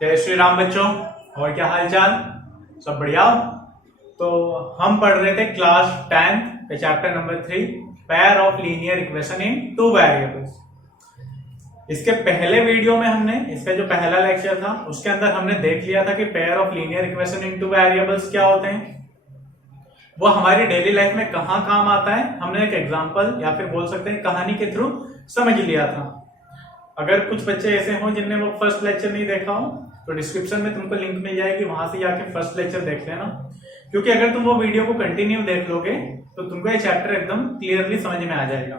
जय श्री राम बच्चों। और क्या हाल चाल, सब बढ़िया। तो हम पढ़ रहे थे क्लास 10 का chapter number 3 pair of linear equation in two variables. इसके पहले वीडियो में हमने इसका जो पहला लेक्चर था उसके अंदर हमने देख लिया था कि pair of linear equation in two variables क्या होते हैं, वो हमारी डेली लाइफ में कहाँ काम आता है। हमने एक एग्जांपल या फिर बोल सकते हैं कहानी के थ्रू समझ लिया था। अगर कुछ बच्चे ऐसे हों जिनने वो फर्स्ट लेक्चर नहीं देखा हो तो डिस्क्रिप्शन में तुमको लिंक मिल जाएगी, वहां से जाके फर्स्ट लेक्चर देख लेना। क्योंकि अगर तुम वो वीडियो को कंटिन्यू देख लोगे तो तुमको ये चैप्टर एकदम क्लियरली समझ में आ जाएगा।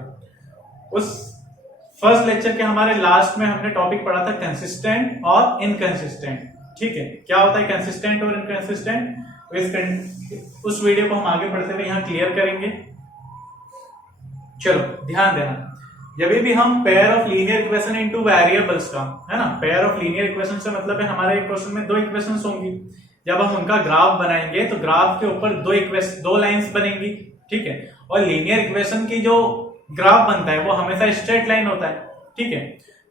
उस फर्स्ट लेक्चर के हमारे लास्ट में हमने टॉपिक पढ़ा था कंसिस्टेंट और इनकंसिस्टेंट। ठीक है, क्या होता है कंसिस्टेंट और इनकंसिस्टेंट, उस वीडियो को हम आगे पढ़ते हुए यहाँ क्लियर करेंगे। चलो ध्यान देना, जब भी हम pair of linear equation into variables का, है ना, पेयर ऑफ लीनियर इक्वेशन से मतलब है हमारे इक्वेशन में दो इक्वेशंस होंगी। जब हम उनका ग्राफ बनाएंगे तो ग्राफ के ऊपर दो लाइंस बनेंगी। ठीक है, और लीनियर इक्वेशन की जो ग्राफ बनता है वो हमेशा स्ट्रेट लाइन होता है। ठीक है,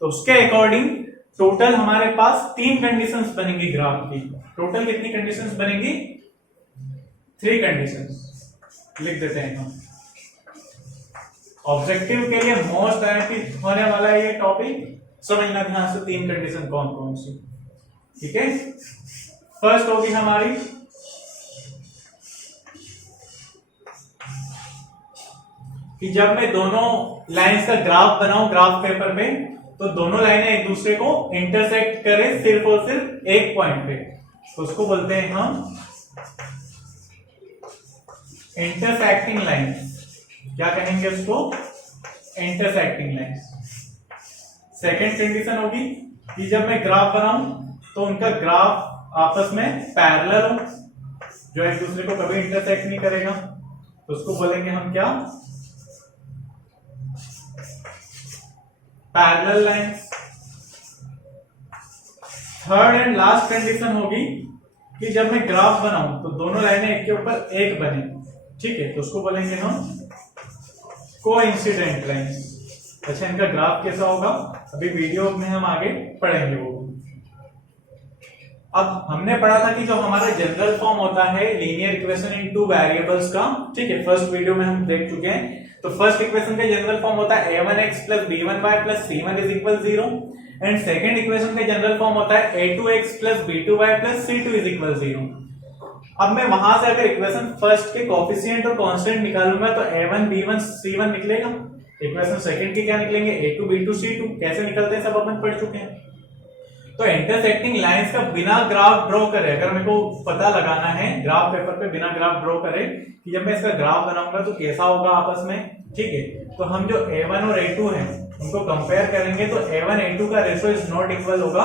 तो उसके अकॉर्डिंग टोटल हमारे पास 3 कंडीशंस बनेंगी ग्राफ की। टोटल कितनी कंडीशंस बनेंगी? 3 कंडीशंस लिख देते हैं हम। ऑब्जेक्टिव के लिए मोस्ट बेनिफिट होने वाला है ये टॉपिक, समझना ध्यान से 3 कंडीशन कौन कौन सी। ठीक है, फर्स्ट होगी हमारी कि जब मैं दोनों लाइंस का ग्राफ बनाऊं ग्राफ पेपर पे तो दोनों लाइनें एक दूसरे को इंटरसेक्ट करें सिर्फ और सिर्फ एक पॉइंट पे, तो उसको बोलते हैं हम इंटरसेक्टिंग लाइंस। क्या कहेंगे उसको? Intersecting lines. सेकंड कंडीशन होगी कि जब मैं ग्राफ बनाऊं तो उनका ग्राफ आपस में पैरेलल हो, जो एक दूसरे को कभी इंटरसेक्ट नहीं करेगा, तो उसको बोलेंगे हम क्या? Parallel lines. Third and last condition होगी कि जब मैं ग्राफ बनाऊं तो दोनों लाइनें एक के ऊपर एक बने। ठीक है, तो उसको बोलेंगे हम कोइंसिडेंट लाइंस। अच्छा, इनका ग्राफ कैसा होगा अभी वीडियो में हम आगे पढ़ेंगे वो। अब हमने पढ़ा था कि जो हमारा जनरल फॉर्म होता है linear equation in two variables का, ठीक है, फर्स्ट वीडियो में हम देख चुके हैं। तो फर्स्ट इक्वेशन का जनरल फॉर्म होता है a1x + b1y + c1 = 0 and second equation का जनरल फॉर्म होता है a2x + b2y + c2 = 0। अब मैं वहां से अगर इक्वेशन फर्स्ट के कोएफिशिएंट और कांस्टेंट निकालूंगा तो a1 b1 c1 निकलेगा। इक्वेशन सेकंड के क्या निकलेंगे? a2 b2 c2। कैसे निकलते हैं सब अपन पढ़ चुके हैं। तो इंटरसेक्टिंग लाइंस का बिना ग्राफ ड्रॉ करे अगर मेरे को पता लगाना है ग्राफ पेपर पे बिना ग्राफ ड्रॉ करे कि जब मैं इसका ग्राफ बनाऊंगा तो कैसा होगा आपस में, ठीक है, तो हम जो a1 और a2 है उनको कंपेयर करेंगे तो a1 a2 का रेशियो इज नॉट इक्वल होगा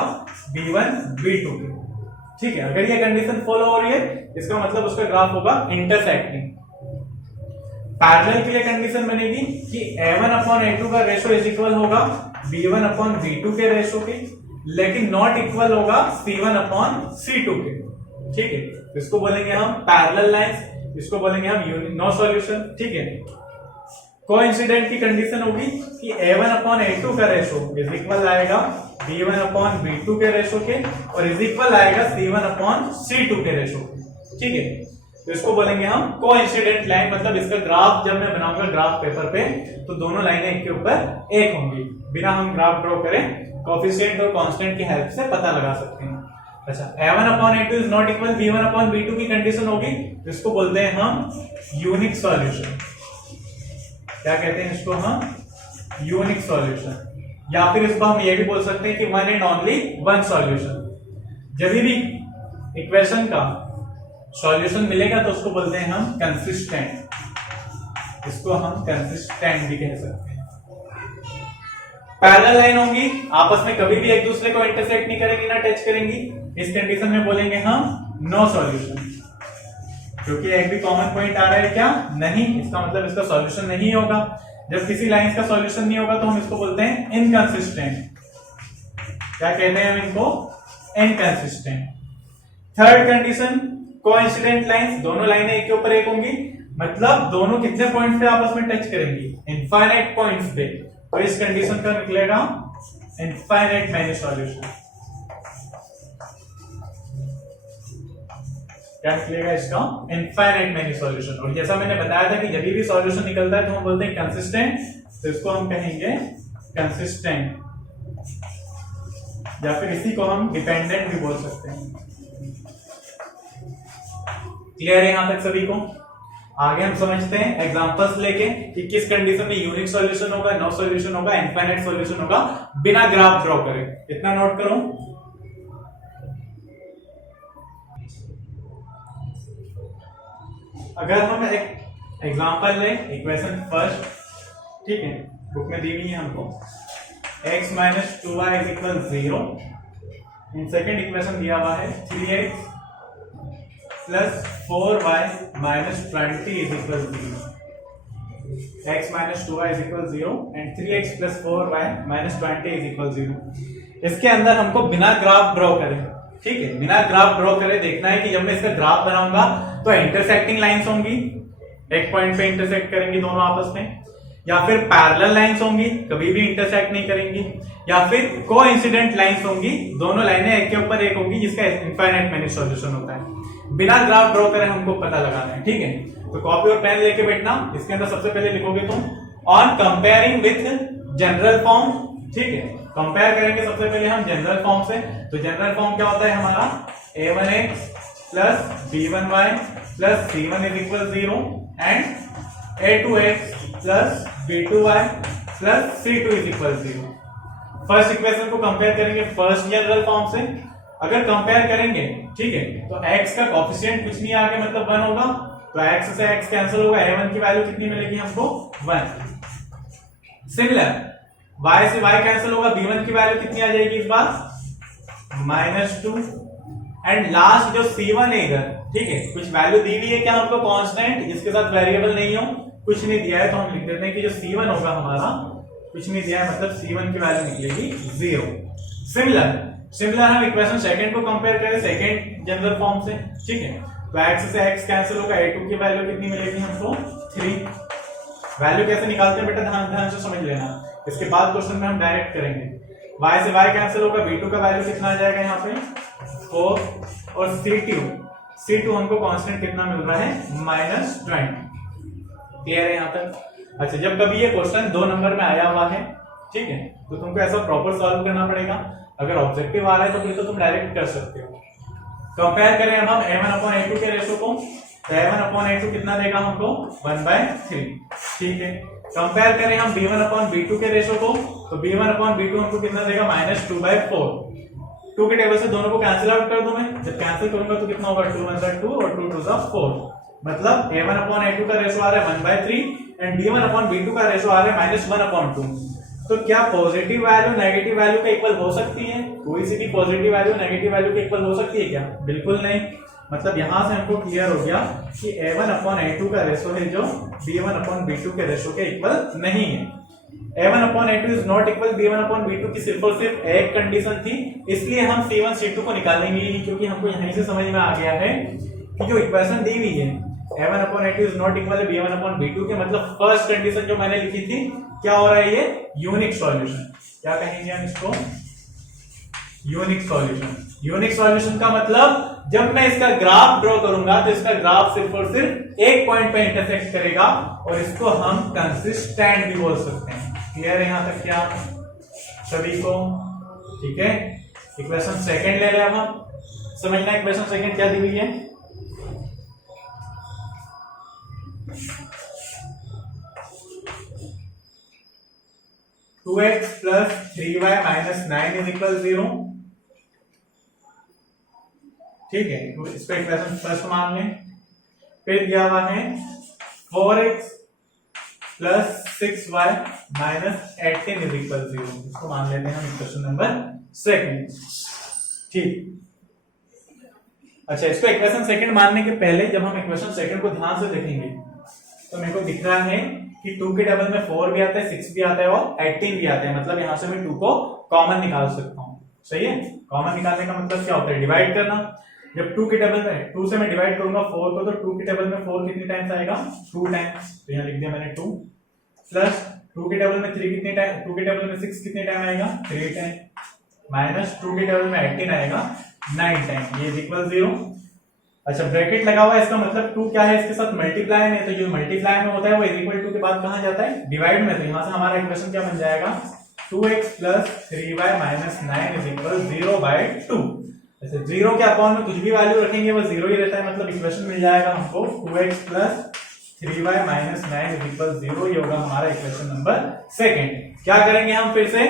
b1 b2 के। ठीक है, अगर ये कंडीशन फॉलो हो रही है इसका मतलब उसका ग्राफ होगा इंटरसेक्टिंग। पैरेलल के लिए कंडीशन बनेगी कि a1/a2 का रेशियो इज इक्वल होगा b1/b2 के रेशियो के, लेकिन नॉट इक्वल होगा c1/c2 के। ठीक है, इसको बोलेंगे हम पैरेलल लाइंस, इसको बोलेंगे हम नो सॉल्यूशन। ठीक है, कोइंसिडेंट की कंडीशन होगी कि a1/a2 का रेशियो इज इक्वल आएगा b1/b2 के रेशियो के और इज इक्वल आएगा c1/c2 के रेशियो के। ठीक है, तो इसको बोलेंगे हम कोइंसिडेंट लाइन। मतलब इसका ग्राफ जब मैं बनाऊंगा ग्राफ पेपर पे तो दोनों लाइनें एक के ऊपर एक होंगी, बिना हम ग्राफ ड्रॉ करें कोएफिशिएंट और कांस्टेंट की हेल्प से पता लगा सकते हैं। अच्छा, a1/a2 is not equal b1/b2 की कंडीशन होगी, इसको बोलते हैं हम यूनिक सॉल्यूशन। क्या कहते हैं इसको? हम यूनिक सॉल्यूशन, या फिर इसको हम ये भी बोल सकते हैं कि one and only one solution. जब भी इक्वेशन का सॉल्यूशन मिलेगा तो उसको बोलते हैं हम कंसिस्टेंट। इसको हम कंसिस्टेंट भी कह सकते हैं। पैरेलल लाइन होंगी, आपस में कभी भी एक दूसरे को इंटरसेक्ट नहीं करेंगी ना टच करेंगी, इस कंडीशन में बोलेंगे हम नो सॉल्यूशन। क्योंकि एक भी कॉमन पॉइंट आ रहा है क्या? नहीं, इसका मतलब इसका सॉल्यूशन नहीं होगा। जब किसी लाइन का सॉल्यूशन नहीं होगा तो हम इसको बोलते हैं इनकंसिस्टेंट। क्या कहते हैं हम इनको? Inconsistent. Third condition coincident lines, दोनों लाइनें एक के ऊपर एक होंगी, मतलब दोनों कितने पॉइंट्स पे आपस में टच करेंगी? इनफाइनाइट पॉइंट्स पे। तो इस कंडीशन का निकलेगा इनफाइनाइट मैनी सॉल्यूशन। क्या निकलेगा इसका? Infinite many solution. और जैसा मैंने बताया था कि जब भी सॉल्यूशन निकलता है तो हम बोलते हैं कंसिस्टेंट, तो इसको हम कहेंगे कंसिस्टेंट, या फिर इसी को हम डिपेंडेंट भी बोल सकते हैं। क्लियर है यहां तक सभी को? आगे हम समझते हैं एग्जांपल्स लेके कि किस कंडीशन में यूनिक सॉल्यूशन होगा, नो सॉल्यूशन होगा, इनफाइनाइट सॉल्यूशन होगा, बिना ग्राफ ड्रॉ करे। इतना नोट करो। अगर हम एक एग्जांपल लें, इक्वेशन फर्स्ट, ठीक है, बुक में दी हुई है हमको, x minus 2y is equal 0। In second equation दिया हुआ है 3x plus 4y minus 20 is equal 0। x minus 2y is equal 0 and 3x plus 4y minus 20 is equal 0। इसके अंदर हमको बिना ग्राफ ड्रॉ करें, ठीक है, बिना ग्राफ ड्रॉ करे देखना है कि जब मैं इसका ग्राफ बनाऊंगा तो इंटरसेक्टिंग लाइंस होंगी, एक पॉइंट पे इंटरसेक्ट करेंगी दोनों आपस में, या फिर पैरेलल लाइंस होंगी, कभी भी इंटरसेक्ट नहीं करेंगी, या फिर कोइंसिडेंट लाइंस होंगी, दोनों लाइनें एक के ऊपर एक होंगी, जिसका इनफाइनाइट मेनी सॉल्यूशन होता है। बिना ग्राफ ड्रॉ करे हमको पता लगाना है, ठीक है। तो कॉपी और पेन लेके बैठना। इसके अंदर सबसे पहले लिखोगे तुम on comparing with general form, ठीक है, कंपेयर करेंगे सबसे पहले हम जनरल फॉर्म से। तो जनरल फॉर्म क्या होता है हमारा? a1x plus b1y plus c1 is equal 0 and a2x plus b2y plus c2 is equal 0। First equation को कंपेयर करेंगे फर्स्ट जनरल फॉर्म से। अगर कंपेयर करेंगे, ठीक है, तो x का कोएफिशिएंट कुछ नहीं आगे मतलब 1 होगा, तो x से x कैंसिल होगा, a1 की वैल्यू कितनी मिलेगी हमको? 1। सिमिलर y से y कैंसिल होगा, b1 की वैल्यू कितनी आ जाएगी इस बार? -2। एंड लास्ट जो c1 है इधर, ठीक है, कुछ वैल्यू दी हुई है क्या हमको? कांस्टेंट, जिसके साथ वेरिएबल नहीं हो, कुछ नहीं दिया है, तो हम लिख देते हैं कि जो c1 होगा हमारा, कुछ नहीं दिया है मतलब c1 की वैल्यू निकलेगी 0। सिमिलर हम इक्वेशन सेकंड को कंपेयर करें सेकंड जनरल फॉर्म से, ठीक है, तो x से x कैंसिल होगा, a2 की वैल्यू कितनी मिलेगी हमको? 3। वैल्यू कैसे निकालते हैं बेटा, ध्यान से समझ लेना, इसके बाद क्वेश्चन में हम डायरेक्ट करेंगे। y से y कैंसिल होगा, b2 का वैल्यू कितना आ जाएगा यहाँ पे? 4। और c2 हमको कांस्टेंट कितना मिल रहा है? -20। क्लियर है यहाँ तक? अच्छा, जब कभी ये क्वेश्चन 2 नंबर में आया हुआ है, ठीक है, तो तुमको ऐसा प्रॉपर सॉल्व करना पड़ेगा। अगर ऑब्जेक्टिव आ रहा है तो फिर तो तुम डायरेक्ट कर सकते हो। कंपेयर करें अब हम a1/a2 के रेशो को, तो a1/a2 कितना देगा हमको? 1/3, ठीक है। कंपेयर करें हम b1/b2 के रेशो को, तो b1/b2 हमको कितना देगा? -2/4। 2 के टेबल से दोनों को कैंसिल आउट कर दूं मैं, जब कैंसिल करूंगा तो कितना होगा? 2 1 जा 2 और 2 2 जा 4, मतलब a1/a2 का रेशो आ रहा है 1/3 एंड b1/b2 का रेशो आ रहा है -1/2। तो क्या पॉजिटिव वैल्यू नेगेटिव वैल्यू का इक्वल हो सकती है? कोई सी भी पॉजिटिव वैल्यू नेगेटिव वैल्यू के इक्वल हो सकती है क्या? बिल्कुल नहीं। मतलब यहां से हमको क्लियर हो गया कि a1/a2 का रेशो है जो b1/b2 के रेशो के इक्वल नहीं है। a1/a2 is not equal b1/b2 की सिर्फ और सिर्फ एक कंडीशन थी, इसलिए हम c1 c2 को निकालेंगे, क्योंकि हमको यहीं से समझ में आ गया है कि जो इक्वेशन दी हुई है a1/a2 is not equal b1/b2 के मतलब फर्स्ट कंडीशन जो मैंने लिखी थी, क्या हो रहा है? ये यूनिक सॉल्यूशन। क्या कहेंगे हम इसको? Unique solution. यूनिक सॉल्यूशन का मतलब जब मैं इसका ग्राफ ड्रॉ करूंगा तो इसका ग्राफ सिर्फ और सिर्फ एक पॉइंट पे इंटरसेक्ट करेगा, और इसको हम कंसिस्टेंट भी बोल सकते हैं। क्लियर है यहां तक क्या सभी को? ठीक है। इक्वेशन सेकंड ले लें अब हम। समझना इक्वेशन सेकंड क्या दी हुई है। Two x plus 3y minus 9 is equal 0। ठीक है, तो इसको इक्वेशन फर्स्ट मान लें। फिर दिया हुआ है 4x plus 6y minus 18 is equal 0। इसको मान लेते हैं हम इक्वेशन नंबर सेकंड। ठीक, अच्छा, इसको इक्वेशन सेकंड मानने के पहले जब हम इक्वेशन सेकंड को ध्यान से देखेंगे तो मेरे को दिख रहा है कि 2 के डबल में 4 भी आता है, 6 भी आता है और 18 भी आता है। मतलब यहां से मैं 2 को कॉमन निकाल सकता हूं। सही है। कॉमन निकालने का मतलब क्या होता है? डिवाइड करना। जब 2 के टेबल में 2 से मैं डिवाइड करूंगा 4 को, तो 2 के टेबल में 4 कितने टाइम्स आएगा? 2 टाइम्स। तो यहां लिख दिया मैंने 2 प्लस 2 के टेबल में 3 कितने टाइम, 2 के टेबल में 6 कितने टाइम आएगा? 3 टाइम माइनस 2 के टेबल में 18 आएगा 9 टाइम। ये इज इक्वल 0। अच्छा ब्रैकेट लगा हुआ है, इसका मतलब 2 क्या है, इसके साथ मल्टीप्लाई में, तो जो मल्टीप्लाई में होता है वो इज इक्वल टू के बाद कहां जाता है, डिवाइड में। तो यहां से हमारा इक्वेशन क्या बन जाएगा, 2x + 3y - 9 = 0/2। अच्छा 0 के अपॉन में कुछ भी वैल्यू रखेंगे वो 0 ही रहता है, मतलब इक्वेशन मिल जाएगा हमको 2x + 3y - 9 = 0। ये होगा हमारा इक्वेशन नंबर सेकंड। क्या करेंगे हम, फिर से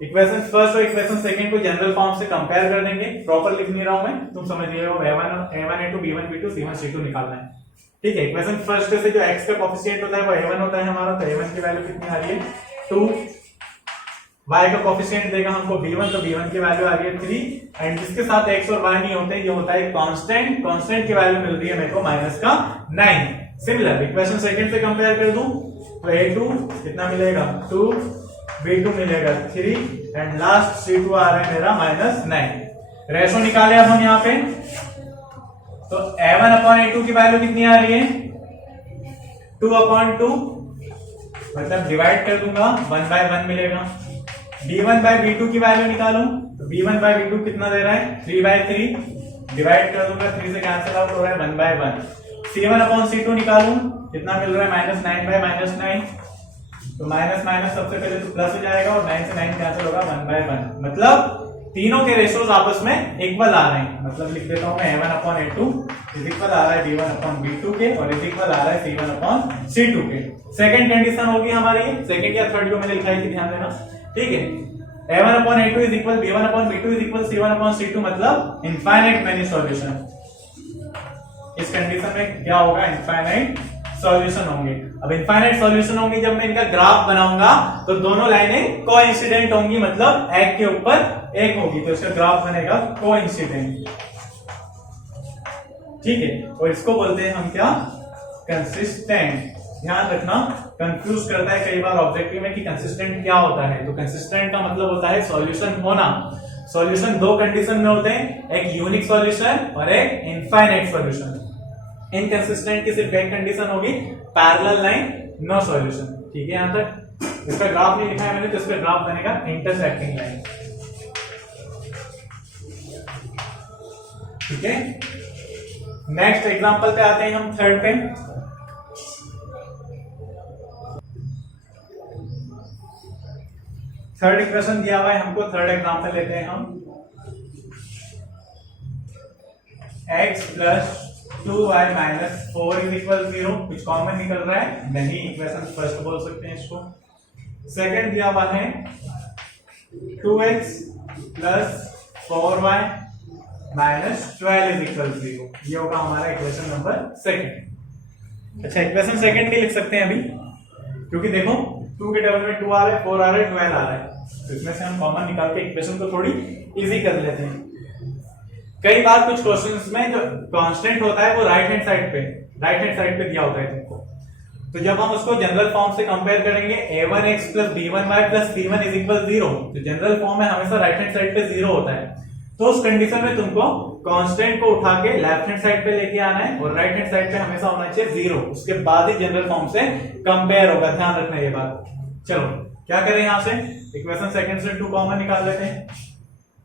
इक्वेशन फर्स्ट और इक्वेशन सेकंड को जनरल फॉर्म से कंपेयर कर देंगे। प्रॉपर लिख नहीं रहा हूं मैं, तुम समझ रहे हो, a1 a2 b1 b2 c1 c2 निकालना है। ठीक है, इक्वेशन फर्स्ट से जो x का कोएफिशिएंट होता है वो a1 होता है हमारा, तो a1 की वैल्यू कितनी आ रही है 2, y का कोएफिशिएंट देगा हमको b1, तो b1 की वैल्यू आ रही है 3, एंड जिसके साथ x और y नहीं होते, ये होता है कांस्टेंट, कांस्टेंट की वैल्यू मिल रही है मेरे को -9। सिमिलर इक्वेशन सेकंड से कंपेयर कर दूं तो a2 कितना मिलेगा 2, b2 मिलेगा 3, एंड लास्ट c2 आ रहा है मेरा -9। रेशो निकाले अब हम यहाँ पे, तो a1/a2 की वैल्यू कितनी आ रही है 2/2, मतलब डिवाइड कर दूंगा 1/1 मिलेगा। b1/b2 की वैल्यू निकालूं तो b1/b2 कितना दे रहा है 3/3, डिवाइड कर दूंगा 3 से कैंसिल आउट हो रहा है 1/1। c1/c2 निकालूं कितना मिल रहा है -9/9, तो माइनस माइनस सबसे पहले तो प्लस हो जाएगा और 9 से 9 कैंसिल होगा 1/1, मतलब तीनों के रेशियोज आपस में इक्वल आ रहे हैं। मतलब लिख देता हूं मैं a1/a2 इज इक्वल आ रहा है b1/b2 के, और इज इक्वल आ रहा है c1/c2 के। सेकंड कंडीशन होगी हमारी, सेकंड या थर्ड को मैंने लिखा है, ध्यान देना। ठीक है, a1/a2 is equal b1/b2 is equal c1/c2, मतलब इनफाइनाइट मेनी सॉल्यूशन। इस कंडीशन में क्या होगा, इनफाइनाइट सॉल्यूशन होंगे। अब इनफाइनाइट सॉल्यूशन होंगे जब मैं इनका ग्राफ बनाऊंगा तो दोनों लाइनें कोइंसिडेंट होंगी, मतलब एक के ऊपर एक होगी, तो इसका ग्राफ बनेगा कोइंसिडेंट। ठीक है, और इसको बोलते हैं हम क्या, कंसिस्टेंट। ध्यान रखना, कंफ्यूज करता है कई बार ऑब्जेक्टिव में कि कंसिस्टेंट क्या होता है। तो कंसिस्टेंट का मतलब होता है सॉल्यूशन होना। सॉल्यूशन दो कंडीशन में होते हैं, एक यूनिक सॉल्यूशन और एक इनफाइनाइट सॉल्यूशन। इनकंसिस्टेंट की सिर्फ एक कंडीशन होगी, पैरेलल लाइन, नो सॉल्यूशन। ठीक है, यहां तक इसका ग्राफ नहीं लिखा है मैंने, तो इसका ग्राफ बनेगा इंटरसेक्टिंग लाइन। ठीक है, नेक्स्ट एग्जांपल पे आते हैं हम, थर्ड पे। थर्ड इक्वेशन दिया हुआ है हमको, थर्ड एग्जांपल लेते हैं हम। x + 2y - 4 = 0। कुछ कॉमन निकल रहा है नहीं, इक्वेशन फर्स्ट बोल सकते हैं इसको। सेकंड दिया हुआ है 2x + 4y - 12 = 0। ये होगा हमारा इक्वेशन नंबर सेकंड। अच्छा, इक्वेशन सेकंड भी लिख सकते हैं अभी, क्योंकि देखो 2 के टेबल में 2 आ रहा है, 4 आ रहा है, 12 आ रहा है, तो इसमें से हम कॉमन निकाल के इक्वेशन को थोड़ी इजी कर लेते हैं। कई बार कुछ क्वेश्चंस में जो कांस्टेंट होता है वो राइट हैंड साइड पे दिया होता है तुमको, तो जब हम उसको जनरल फॉर्म से कंपेयर करेंगे a1x + b1y + c1 = 0, तो जनरल फॉर्म में हमेशा राइट हैंड साइड पे 0 होता है। तो उस कंडीशन में तुमको कांस्टेंट को उठा के लेफ्ट हैंड साइड पे लेके आना है, और राइट हैंड साइड पे हमेशा होना चाहिए 0, उसके बाद ही जनरल फॉर्म से कंपेयर होगा। ध्यान रखना ये बात। चलो क्या करें, यहां से इक्वेशन सेकंड से 2 कॉमन निकाल लेते हैं,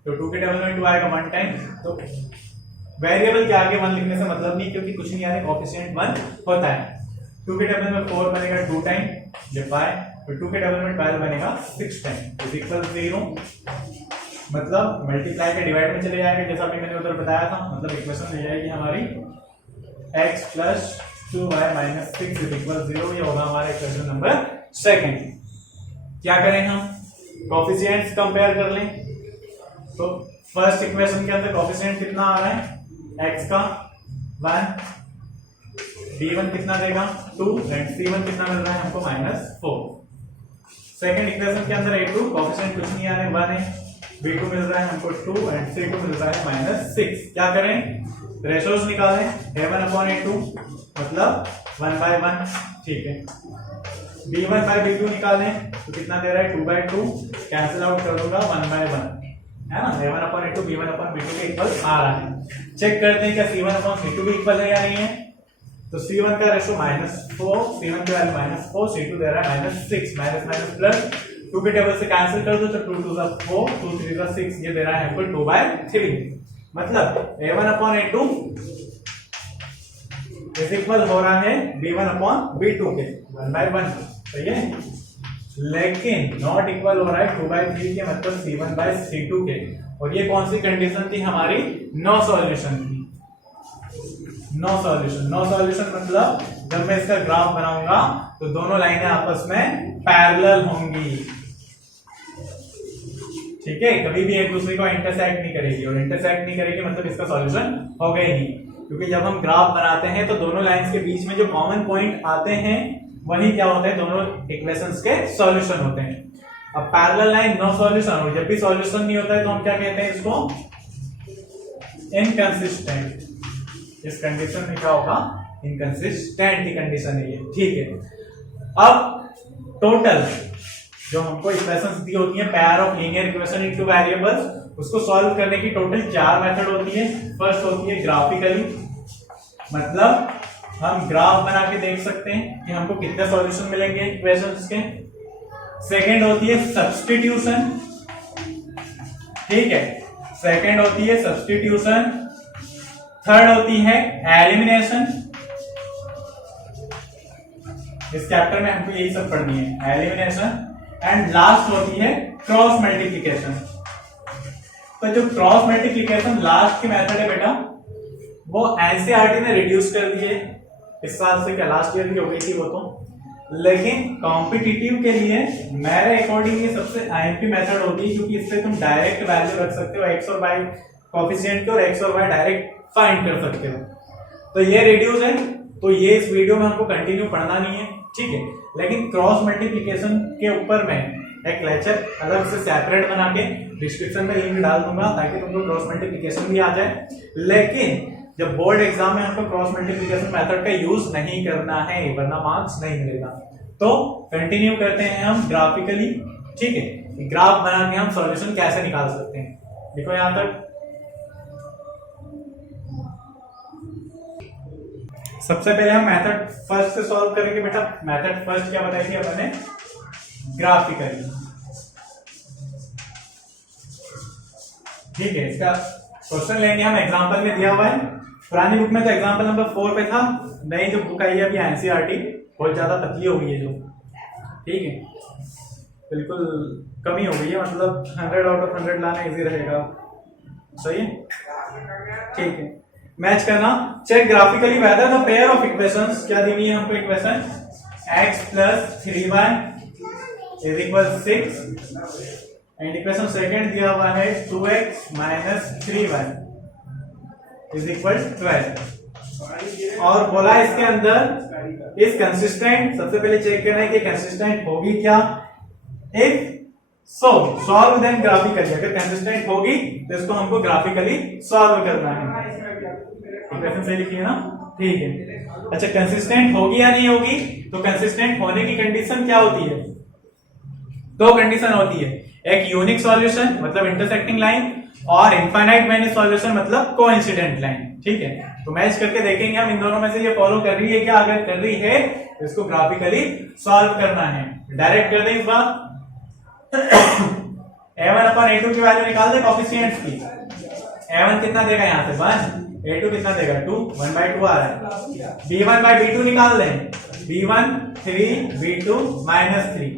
तो 2 के टेबल में 2 आएगा 1 टाइम, तो वेरिएबल के आगे 1 लिखने से मतलब नहीं, क्योंकि कुछ नहीं आ रहा, कोएफिशिएंट 1 होता है। 2 के टेबल में 4 बनेगा 2 टाइम, जब 5, तो 2 के टेबल में 12 बनेगा 6 टाइम, इज इक्वल 0, मतलब मल्टीप्लाई के डिवाइड में चले जाएंगे, जैसा अभी मैंने उधर बताया था। मतलब इक्वेशन मिल जाएगी हमारी x + 2y - 6 = 0। ये होगा हमारा इक्वेशन नंबर सेकंड। क्या करें हम, कोएफिशिएंट्स कंपेयर कर लें। तो फर्स्ट इक्वेशन के अंदर कोएफिशिएंट कितना आ रहा है, x का 1, b1 कितना देगा 2, एंड c1 कितना मिल रहा है हमको -4। सेकंड इक्वेशन के अंदर a2 कोएफिशिएंट कुछ नहीं आ रहे, 1 है, b2 मिल रहा है हमको 2, एंड c2 मिल रहा है -6। क्या करें, रेशियोज निकालें, a1/a2 मतलब 1/1। ठीक है, b1/b2 निकालें तो कितना दे रहा है 2/2, कैंसिल आउट कर दूंगा 1/1, है ना। a1/a2 b1/b2 के इक्वल आ रहा है। चेक करते हैं क्या c1/c2 भी इक्वल है या नहीं है, तो c1 का रेशियो -4, c1 की वैल्यू -4, c2 दे रहा है -6, माइनस प्लस 2 के टेबल से कैंसिल कर दो तो 2 2 4, 2 3 6, ये दे रहा है हमको 2/3। मतलब a1/a2 इज इक्वल हो रहा है b1/b2 के 1/1, सही है। लेकिन नॉट इक्वल हो रहा है 2/3 के, मतलब c1/c2 के। और ये कौन सी कंडीशन थी हमारी? नो सॉल्यूशन थी। नो सॉल्यूशन मतलब जब मैं इसका ग्राफ बनाऊंगा तो दोनों लाइनें आपस में पैरेलल होंगी, ठीक है। कभी भी एक दूसरे को इंटरसेक्ट नहीं करेगी, और इंटरसेक्ट नहीं करेगी मतलब इसका सॉल्यूशन होगा ही नहीं। क्योंकि जब हम ग्राफ बनाते हैं तो दोनों लाइंस के बीच में जो कॉमन पॉइंट आते हैं वही क्या होते हैं? दोनों इक्वेशंस के सॉल्यूशन होते हैं। अब पैरेलल लाइन नो सॉल्यूशन, और जब भी सॉल्यूशन नहीं होता है तो हम क्या कहते हैं इसको? इनकंसिस्टेंट। इस कंडीशन में क्या होगा? इनकंसिस्टेंट की कंडीशन है ये, ठीक है। अब टोटल जो हमको इक्वेशंस दी होती हैं, pair of linear equation in two variables, उसको सॉल्व करने की टोटल 4 मेथड होती है। फर्स्ट होती है ग्राफिकली, मतलब हम ग्राफ बना के देख सकते हैं कि हमको कितने सॉल्यूशन मिलेंगे इक्वेशंस के। सेकंड होती है सब्स्टिट्यूशन, ठीक है, सेकंड होती है सब्स्टिट्यूशन। थर्ड होती है एलिमिनेशन, इस चैप्टर में हमको यही सब पढ़नी है, एलिमिनेशन। एंड लास्ट होती है क्रॉस मल्टीप्लिकेशन। तो जो क्रॉस मल्टीप्लिकेशन लास्ट की मेथड है बेटा, वो एनसीईआरटी ने रिड्यूस कर दी है इस साल से, क्या लास्ट ईयर की हो गई थी वो तो। लेकिन कॉम्पिटिटिव के लिए मेरे अकॉर्डिंग ये सबसे आईएमपी मेथड होती है, क्योंकि इससे तुम डायरेक्ट वैल्यू रख सकते हो एक्स और वाई कोएफिशिएंट के, और एक्स और वाई डायरेक्ट फाइंड कर सकते हो। तो ये रिड्यूस है, तो ये इस वीडियो में हमको कंटिन्यू पढ़ना नहीं है, ठीक है। लेकिन क्रॉस मल्टीप्लिकेशन के ऊपर मैं एक लेक्चर अलग से सेपरेट बना के डिस्क्रिप्शन में लिंक डाल दूंगा, ताकि तुमको क्रॉस मल्टीप्लिकेशन भी आ जाए। लेकिन जब बोर्ड एग्जाम में हमको क्रॉस मल्टीप्लिकेशन मेथड का यूज नहीं करना है, वरना मार्क्स नहीं मिलेगा। तो कंटिन्यू करते हैं हम ग्राफिकली, ठीक है। ग्राफ बना के हम सॉल्यूशन कैसे निकाल सकते हैं, देखो यहां तक। सबसे पहले हम मेथड फर्स्ट से सॉल्व करेंगे बेटा। मेथड फर्स्ट क्या बताई थी अपने? ग्राफिकली, ठीक है। इसका क्वेश्चन लेंगे हम, एग्जांपल में दिया हुआ है। पुरानी बुक में तो एग्जांपल नंबर 4 पे था, नई जो बुक आई है अभी एनसीईआरटी बहुत ज्यादा पतली हो गई है जो, ठीक है, बिल्कुल कमी हो गई है, मतलब 100 आउट ऑफ 100 लाना इजी रहेगा, सही है, ठीक है। मैच करना, check graphically whether the pair of equations, क्या दी हुई है हमको equation? x + 3y = 6, and equation second दिया हुआ है 2x - 3y = 12। और बोला इसके अंदर इस कंसिस्टेंट, सबसे पहले चेक करना है कि कंसिस्टेंट होगी क्या। If so solve then graphically, अगर कंसिस्टेंट होगी तो इसको हमको ग्राफिकली सॉल्व करना है। इक्वेशन सही लिखी है ना, ठीक है। अच्छा, कंसिस्टेंट होगी या नहीं होगी? तो कंसिस्टेंट होने की कंडीशन क्या होती है? दो कंडीशन होती है, एक यूनिक सॉल्यूशन मतलब इंटरसेक्टिंग लाइन, और इनफाइनाइट मैनी सॉल्यूशन मतलब कोइंसिडेंट लाइन, ठीक है। तो मैच करके देखेंगे हम इन दोनों में से ये फॉलो कर रही है क्या। अगर कर रही है तो इसको ग्राफिकली सॉल्व करना है। डायरेक्ट कर दें इस बार। a1/a2 की वैल्यू निकाल दे कोएफिशिएंट्स की। a1 कितना देगा यहाँ से 1, a2 कितना देगा 2, 1/2 आ रहा है। b1/b2 निकाल दें, b1 3, b2 -3,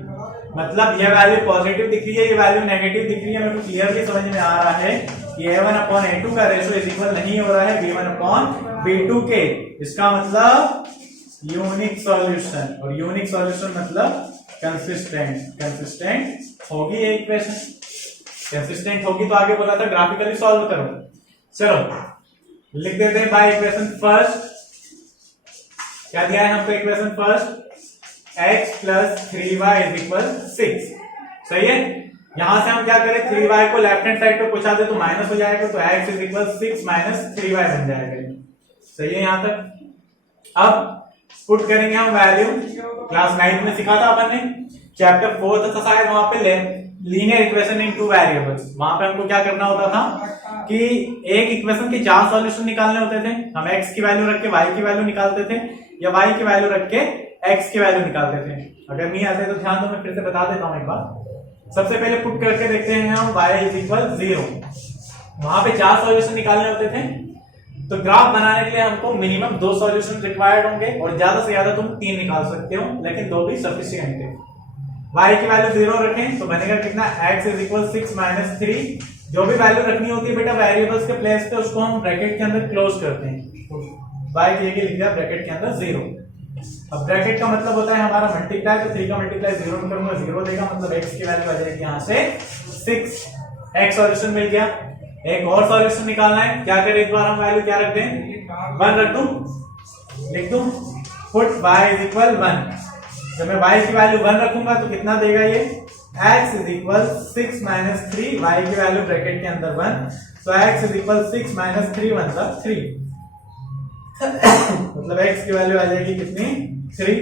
मतलब ये वैल्यू पॉजिटिव दिख रही है, ये वैल्यू नेगेटिव दिख रही है। मेरे को क्लियरली समझ में आ रहा है कि a1/a2 का रेशो इक्वल नहीं हो रहा है b1/b2 के। इसका मतलब यूनिक सॉल्यूशन, और यूनिक सॉल्यूशन मतलब कंसिस्टेंट होगी ये इक्वेशन। कंसिस्टेंट होगी तो आगे बोला था ग्राफिकली सॉल्व करो। चलो लिख देते हैं बाय इक्वेशन फर्स्ट। क्या दिया है हमको इक्वेशन फर्स्ट? x + 3y = 6, सही है। यहां से हम क्या करें, 3y को लेफ्ट हैंड साइड पे पहुंचा दे तो माइनस हो जाएगा, तो x = 6 - 3y बन जाएगा, सही है यहां तक। अब पुट करेंगे हम वैल्यू, क्लास 9 में सिखा था अपन ने, चैप्टर 4 था शायद, वहां पे लीनियर इक्वेशन इन 2 वेरिएबल्स। वहां पे हमको क्या करना होता था कि एक इक्वेशन के 4 सॉल्यूशन निकालने होते थे। हम x की वैल्यू रख के y की वैल्यू निकालते थे, या y की वैल्यू रख के x की वैल्यू निकालते थे। अगर नहीं आते तो ध्यान दो, मैं फिर से बता देता हूं एक बार। सबसे पहले पुट करके देखते हैं हम y = 0, वहां पे 4 सॉल्यूशन निकालने होते थे, तो ग्राफ बनाने के लिए हमको मिनिमम 2 सॉल्यूशन रिक्वायर्ड होंगे और ज्यादा से ज्यादा तुम 3 निकाल सकते हो, लेकिन 2 भी सफिशिएंट है। y की वैल्यू 0 रखें तो बनेगा कितना, x इज इक्वल 6 माइनस 3। जो भी वैल्यू रखनी होती है बेटा वेरिएबल्स के प्लेस पे, उसको हम ब्रैकेट के अंदर क्लोज करते हैं। y के लिए लिख दिया ब्रैकेट के अंदर 0। अब ब्रैकेट का मतलब होता है हमारा मल्टीप्लाई, तो 3 का मल्टीप्लाई 0 में करूंगा 0 देगा, मतलब x की वैल्यू आ जाएगी यहां से 6। x सॉल्यूशन मिल गया। एक और सॉल्यूशन निकालना है, क्या करें इस बार हम वैल्यू क्या रख दें, 1 रख दूं, लिख दूं पुट y इज इक्वल 1। जब मैं y की वैल्यू 1 रखूंगा तो कितना देगा ये, x is equal 6 minus 3, y की वैल्यू ब्रैकेट के अंदर 1, तो x इज इक्वल 6 माइनस 3 मतलब 3 मतलब x की वैल्यू आ जाएगी कितनी, 3।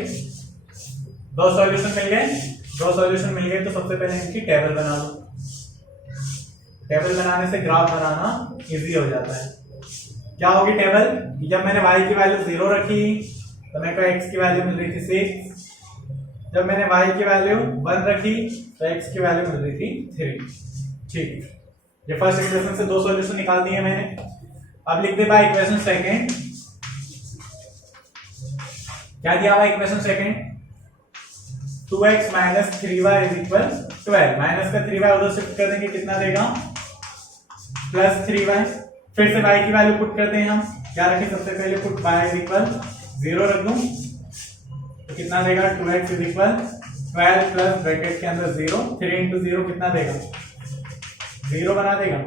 2 सॉल्यूशन मिल गए। 2 सॉल्यूशन मिल गए तो सबसे पहले इनकी टेबल बना लो। टेबल बनाने से ग्राफ बनाना इजी हो जाता है। क्या होगी टेबल, जब मैंने y की वैल्यू 0 रखी तो मेरे को x की वैल्यू मिल रही थी 6। जब मैंने y की वैल्यू 1 रखी तो x की वैल्यू मिल रही थी 3। ठीक, ये फर्स्ट इक्वेशन से 2 सॉल्यूशन निकाल दिए मैंने। अब लिख दे भाई इक्वेशन सेकंड। क्या दिया हुआ equation second, 2x minus 3y is equal 12। Minus का 3y उधर शिफ्ट कर देंगे, कितना देगा, प्लस 3y। फिर से y की वैल्यू पुट करते हैं हम, क्या रखें सबसे पहले, पुट y इज इक्वल 0 रख दूं तो कितना देगा, 2x is equal 12 plus bracket के अंदर 0, 3 इंटू 0 कितना देगा, 0 बना देगा।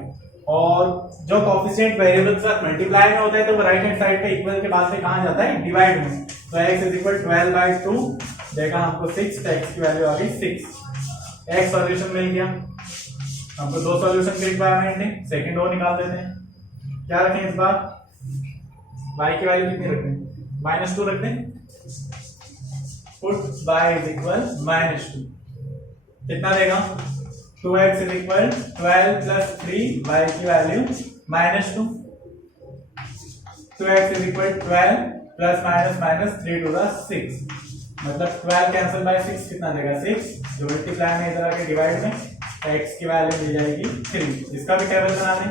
और जो कोफिशिएंट वेरिएबल के साथ मल्टीप्लाई में होता है तो वो राइट हैंड साइड पे इक्वल के बाद से कहां जाता है, डिवाइड में। तो x इज इक्वल 12/2 देगा हमको 6, तो x की वैल्यू आ गई 6। x सॉल्यूशन मिल गया। हमको 2 सॉल्यूशन की रिक्वायरमेंट है, सेकंड और निकाल देते हैं। क्या रखें इस बार, y की वैल्यू कितनी रखें, -2 रख दें, पुट y इज इक्वल -2 कितना देगा, 2x is equal 12 plus 3, y की value -2, 2x is equal 12 plus minus minus 3 to the 6, मतलब 12 कैंसिल बाय 6 कितना देगा, 6। जो मल्टीप्लाई में इधर आके डिवाइड में, x की वैल्यू मिल जाएगी 3। इसका भी टेबल बना लें।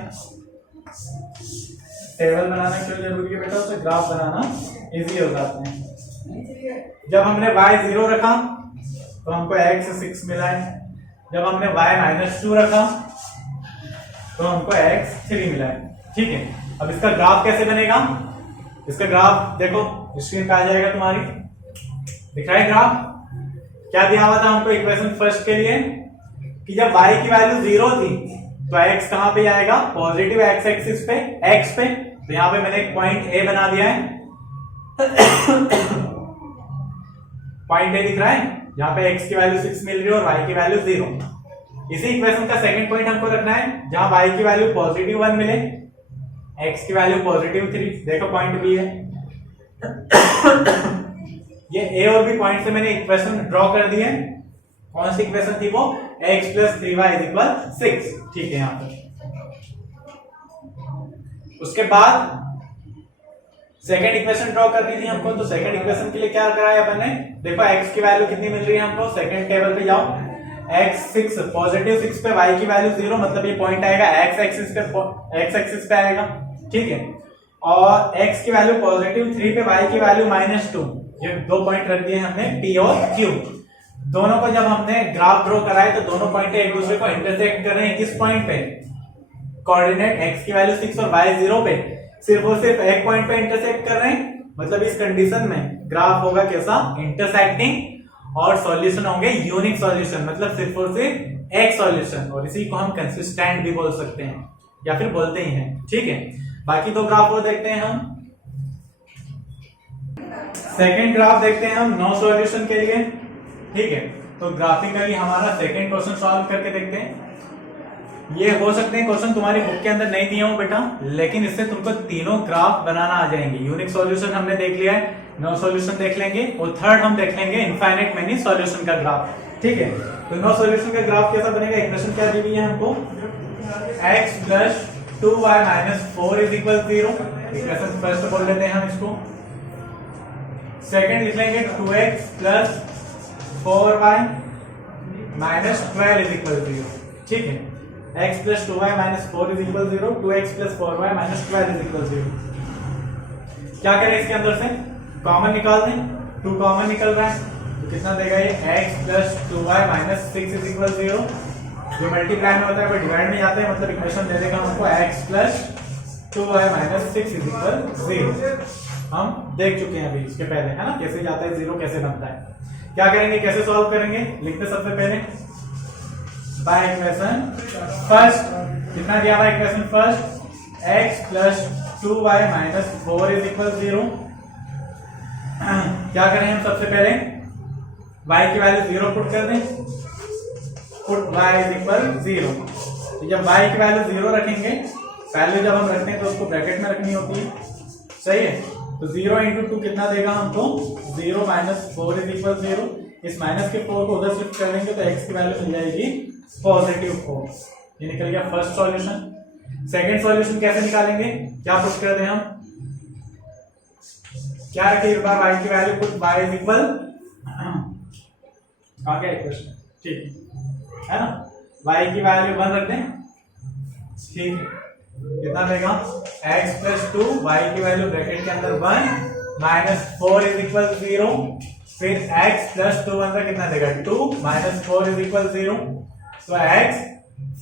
टेबल बनाना क्यों जरूरी है बेटा, उससे ग्राफ बनाना इजी हो जाता है। जब हमने y 0 रखा तो हमको x 6 मिला है। जब हमने y -2 रखा तो हमको x 3 मिला है। ठीक है, अब इसका ग्राफ कैसे बनेगा, इसका ग्राफ देखो स्क्रीन पे आ जाएगा तुम्हारी, दिख रहा है ग्राफ। क्या दिया हुआ था हमको इक्वेशन फर्स्ट के लिए कि जब y की वैल्यू 0 थी तो x कहां पे आएगा, पॉजिटिव x एक्सिस पे, x पे। तो यहां पे मैंने एक पॉइंट a बना दिया है पॉइंट a दिख रहा है, यहाँ पे x की वैल्यू 6 मिल रही है और y की वैल्यू 0। इसी इक्वेशन का सेकंड पॉइंट हमको रखना है जहां y की वैल्यू पॉजिटिव 1 मिले, x की वैल्यू पॉजिटिव 3। देखो पॉइंट b है ये a और b पॉइंट से मैंने इक्वेशन ड्रॉ कर दी है। कौन सी इक्वेशन थी वो, x plus 3y is equal 6। ठीक है, यहां पर उसके बाद सेकंड इक्वेशन ड्रॉ करनी थी हमको, तो सेकंड इक्वेशन के लिए क्या कराया अपन ने, देखो x की वैल्यू कितनी मिल रही है हमको, सेकंड टेबल पे जाओ, x 6 पॉजिटिव 6 पे y की वैल्यू 0, मतलब ये पॉइंट आएगा x एक्सिस पे आएगा। ठीक है, और x की वैल्यू पॉजिटिव 3 पे y की वैल्यू -2, ये 2 पॉइंट रख दिए हमने p और q। दोनों को जब हमने ग्राफ ड्रॉ कराए तो दोनों पॉइंट एक दूसरे को इंटरसेक्ट कर रहे हैं किस पॉइंट पे, कोऑर्डिनेट x की वैल्यू 6 और y 0 पे, सिर्फ और सिर्फ एक पॉइंट पे इंटरसेक्ट कर रहे हैं। मतलब इस कंडीशन में ग्राफ होगा कैसा, इंटरसेक्टिंग, और सॉल्यूशन होंगे यूनिक सॉल्यूशन, मतलब सिर्फ और सिर्फ एक सॉल्यूशन, और इसी को हम कंसिस्टेंट भी बोल सकते हैं या फिर बोलते ही हैं। ठीक है, बाकी 2 ग्राफ और देखते हैं हम। सेकंड ग्राफ देखते हैं हम नो सॉल्यूशन के लिए। ठीक है, तो ग्राफिकली हमारा सेकंड क्वेश्चन सॉल्व करके देखते हैं। ये हो सकते हैं क्वेश्चन तुम्हारी बुक के अंदर नहीं दिए हो बेटा, लेकिन इससे तुमको तीनों ग्राफ बनाना आ जाएंगे। यूनिक सॉल्यूशन हमने देख लिया है, नो सॉल्यूशन देख लेंगे, और थर्ड हम देख लेंगे इनफाइनाइट मेनी सॉल्यूशन का ग्राफ। ठीक है, तो नो सॉल्यूशन का ग्राफ कैसा बनेगा, इक्वेशन क्या दी हुई है हमको, x plus 2y minus 4 is equal 0। Equation first बोल देते हैं हम इसको। सेकंड लिख लेंगे 2x plus 4y minus 12 is equal 0। ठीक है, x plus 2y minus 4 is equal 0, 2x plus 4y minus 12 is equal 0। क्या करें इसके अंदर से कॉमन निकाल दें, 2 कॉमन निकल रहा है तो कितना देगा ये x plus 2y minus 6 is equal 0। जो मल्टीप्लाई में होता है वो डिवाइड में जाता है, मतलब इक्वेशन दे देगा हमको x plus 2y minus 6 is equal 0। हम देख चुके हैं अभी इसके पहले, है ना, कैसे जाता है 0 कैसे बनता है। क्या करेंगे, कैसे सॉल्व करेंगे, लिखते सबसे पहले बाय इक्वेशन फर्स्ट, कितना दिया हुआ equation first, x plus 2y minus 4 is equal 0। क्या करें हम सबसे पहले y की वैल्यू 0 पुट कर दें, पुट y इज इक्वल 0। तो जब y की वैल्यू 0 रखेंगे, वैल्यू जब हम रखते हैं तो उसको ब्रैकेट में रखनी होती है, सही है। तो 0 इंटू 2 कितना देगा हमको, 0 माइनस 4 इज इक्वल 0। इस माइनस के 4 को उधर शिफ्ट कर देंगे तो x की वैल्यू मिल जाएगी पॉजिटिव 4। ये निकल गया फर्स्ट सॉल्यूशन। सेकंड सॉल्यूशन कैसे निकालेंगे, क्या पुट कर दें हम, क्या रखें इस बार y की value, put y is equal, आ गया इक्वेशन, ठीक है ना, y की वैल्यू 1 रख दें, ठीक है। कितना देगा x प्लस 2, y की वैल्यू ब्रैकेट के अंदर 1 माइनस 4 इज इक्वल 0, फिर x प्लस 2 अंदर कितना देगा 2 माइनस 4 इज इक्वल 0। तो x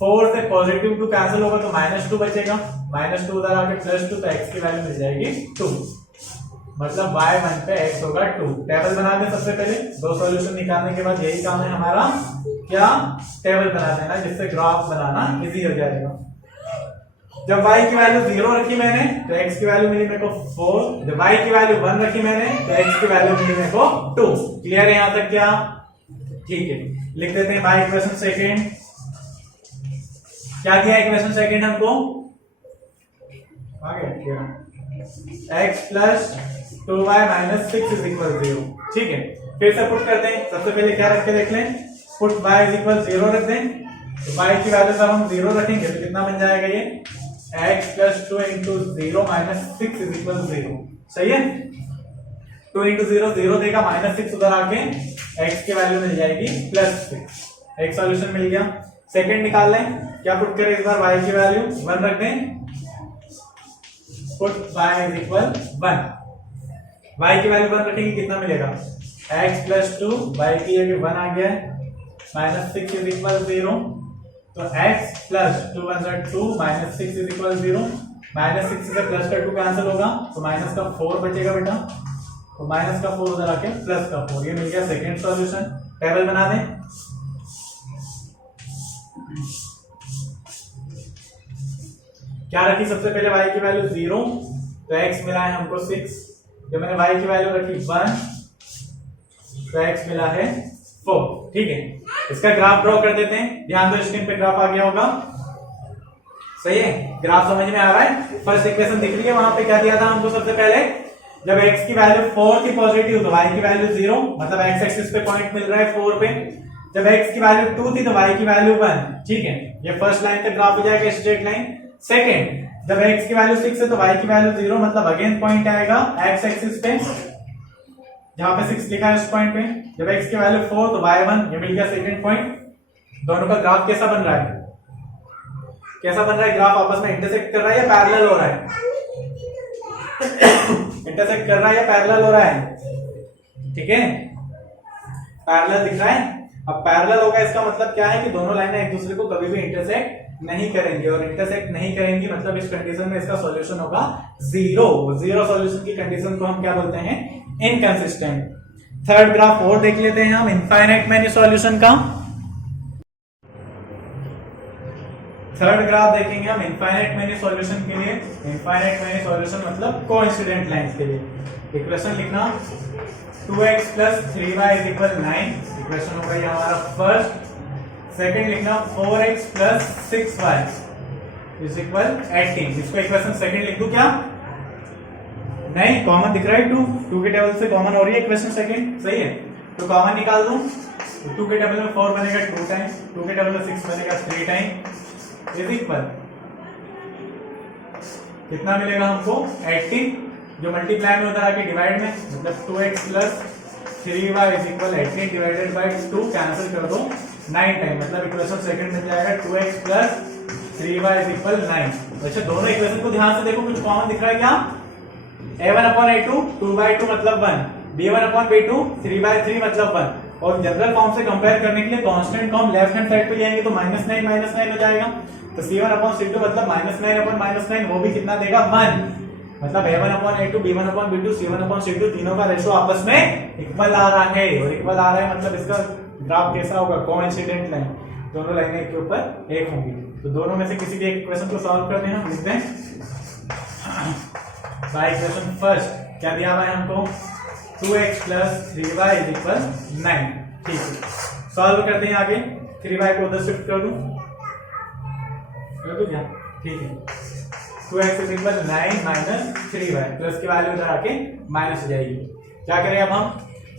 4 से पॉजिटिव 2 कैंसिल होगा तो माइनस 2 बचेगा, माइनस 2 उधर आके प्लस 2, तो x की वैल्यू मिल जाएगी 2, मतलब y1 पे x होगा 2। टेबल बना दें सबसे पहले, दो सॉल्यूशन निकालने के बाद यही काम है हमारा, क्या टेबल बना देना, जिससे ग्राफ बनाना इजी हो जाएगा। जब y की वैल्यू 0 रखी मैंने तो x की वैल्यू मिली मेरे को 4, जब y की वैल्यू 1 रखी मैंने तो x की वैल्यू मिली मेरे को 2। क्लियर है यहां तक क्या, ठीक है। लिख देते हैं बाय इक्वेशन सेकंड, क्या दिया इक्वेशन सेकंड हमको, आ गया x plus 2y minus 6 is equal 0, ठीक है। फिर से पुट करते हैं, सबसे पहले क्या रख के देख लें, पुट y इज इक्वल 0 रख दें, तो y की वैल्यू जब हम 0 रखेंगे तो कितना बन जाएगा ये, x plus 2 into 0 minus 6 is equal 0, सही है। 2 इंटू 0 0 देगा, माइनस 6 उधर आके x की वैल्यू मिल जाएगी प्लस 6। एक सॉल्यूशन मिल गया। सेकंड निकाल लें, क्या पुट करें इस बार, y की वैल्यू 1 रख दें, put y is equal 1, y की वैल्यू 1 रखेंगे कितना मिलेगा, x प्लस 2, y की जगह 1 आ गया माइनस 6 इज इक्वल 0। तो x plus 2 2 minus 6 is equal 0, minus 6 से प्लस का 2 कैंसिल होगा तो माइनस का 4 बचेगा बेटा, तो माइनस का 4 उधर आके प्लस का 4, ये मिल गया सेकंड सॉल्यूशन। टेबल बना दें, क्या रखी सबसे पहले y की वैल्यू 0, तो x मिला है हमको 6, जब मैंने y की वैल्यू रखी 1 तो x मिला है 4, ठीक है। इसका ग्राफ ड्रॉ कर देते हैं, ध्यान दो स्क्रीन पे ग्राफ आ गया होगा, सही है, ग्राफ समझ में आ रहा है। फर्स्ट इक्वेशन दिख रही है, वहां पे क्या दिया था हमको सबसे पहले, जब x की वैल्यू 4 थी पॉजिटिव तो y की वैल्यू 0, मतलब x एक्सिस पे पॉइंट मिल रहा है 4 पे। जब x की वैल्यू 2 थी तो y की वैल्यू 1, ठीक है, ये फर्स्ट लाइन का ग्राफ हो जाएगा स्ट्रेट लाइन। सेकंड, जब x की वैल्यू 6 है तो y की वैल्यू 0, मतलब अगेन पॉइंट आएगा x एक्सिस पे, जहां पे 6 लिखा है उस पॉइंट पे। जब x की वैल्यू 4 तो y1, ये मिल गया सेकंड पॉइंट। दोनों का ग्राफ कैसा बन रहा है, कैसा बन रहा है ग्राफ, आपस में इंटरसेक्ट कर रहा है या पैरेलल हो रहा है, इंटरसेक्ट कर रहा है या पैरेलल हो रहा है, ठीक है, पैरेलल दिख रहा है। अब पैरेलल होगा इसका मतलब क्या है कि दोनों लाइनें एक दूसरे को कभी भी इंटरसेक्ट नहीं करेंगी, और इंटरसेक्ट नहीं करेंगी मतलब इस कंडीशन में इसका सॉल्यूशन होगा 0। जीरो सॉल्यूशन की कंडीशन को हम क्या बोलते हैं, इनकंसिस्टेंट। थर्ड ग्राफ और देख लेते हैं हम इनफाइनाइट मेनी सॉल्यूशन का। थर्ड ग्राफ देखेंगे हम इनफाइनाइट मेनी सॉल्यूशन के लिए। इनफाइनाइट मेनी सॉल्यूशन मतलब कोइंसिडेंट लाइंस के लिए। इक्वेशन लिखना 2x plus 3y is equal 9, equation होगा ये हमारा फर्स्ट। सेकंड लिखना 4x plus 6y is equal 18, इसको इक्वेशन सेकंड लिख दूं क्या, नहीं, कॉमन दिख रहा है 2 के टेबल से कॉमन हो रही है इक्वेशन सेकंड, सही है, तो कॉमन निकाल दूं, 2 के टेबल में 4 बनेगा 2 टाइम्स, 2 के टेबल में 6 बनेगा 3 टाइम्स इज इक्वल कितना मिलेगा हमको 18, जो मल्टीप्लाई में उधर आके डिवाइड में, मतलब 2x plus 3y is equal 18 divided by 2, cancel कर दो 9 टाइम, मतलब इक्वेशन सेकंड मिल जाएगा 2x plus 3y is equal 9। अच्छा दोनों इक्वेशन को ध्यान से देखो, कुछ कॉमन दिख रहा है क्या? a1/a2 2/2 मतलब 1, b1/b2 3/3 मतलब 1। और जनरल फॉर्म से कंपेयर करने के लिए कांस्टेंट को हम लेफ्ट हैंड साइड पे ले आएंगे तो -9 हो जाएगा। तो c1/c2 मतलब -9/-9, वो भी कितना देगा? 1। मतलब a1/a2 b1/b2 c1/c2 तीनों का रेशो आपस में इक्वल आ रहा है। और इक्वल आ रहा है मतलब इसका ग्राफ कैसा होगा? कोइंसिडेंट लाइन, दोनों लाइनें एक के ऊपर एक होंगी। तो दोनों में से किसी भी एक इक्वेशन को सॉल्व करते हैं। हम लिखते हैं बाय इक्वेशन फर्स्ट क्या दिया हुआ है हमको? 2x + 3y = 9। ठीक है, सॉल्व करते हैं आगे। 3y को उधर शिफ्ट कर दूं क्या? ठीक है, 2x = 9 - 3y, प्लस की वैल्यू उधर आके माइनस हो जाएगी। क्या करें अब हम?